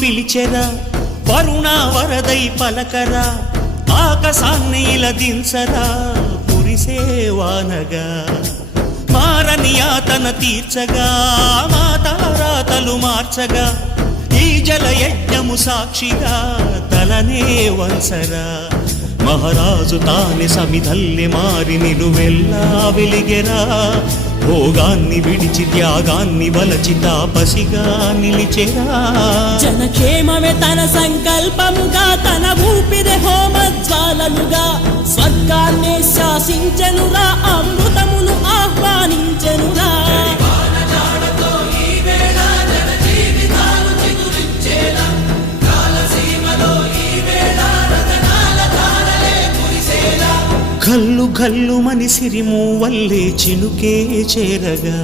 పిలిచెరా వరుణ వరదై పలకరా ఆకాశాన్ని ఇలా దించరా కురిసేవానగా మారని యాతన తీర్చగా మాతారాతలు మార్చగా ఈ జలయజ్ఞము సాక్షిగా తలనే వంచరా మహారాజు తానే సమిధల్లె మారి నిలువెల్లా వెలిగెరా భోగాన్ని విడిచి త్యాగాన్ని వలచి తాపసిగా నిలిచెరా జనక్షేమమే తన సంకల్పముగా తన ఊపిరి హోమజ్వాలలుగా స్వర్గాన్ని శాసించెనురా అమృతమును ఆహ్వానించెనురా గల్లు గల్లు మని సిరిము వల్లే చినుకే చేరగా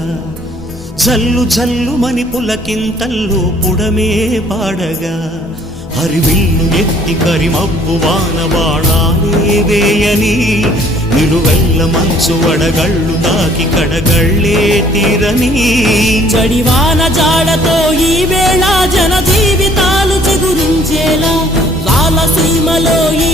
జల్లు జల్లు మని పులకింతల్లు పుడమే పాడగా హరివిల్లు ఎత్తి కరిమబ్బు వాన బాణాలే వేయని నిలువెల్ల మంచు వడగళ్ళు తాకి కడగళ్ళే తీరని జడివాన జాడతో ఈ వేళ జన జీవితాలు చిగురించేలా రాలసీమలో ఈ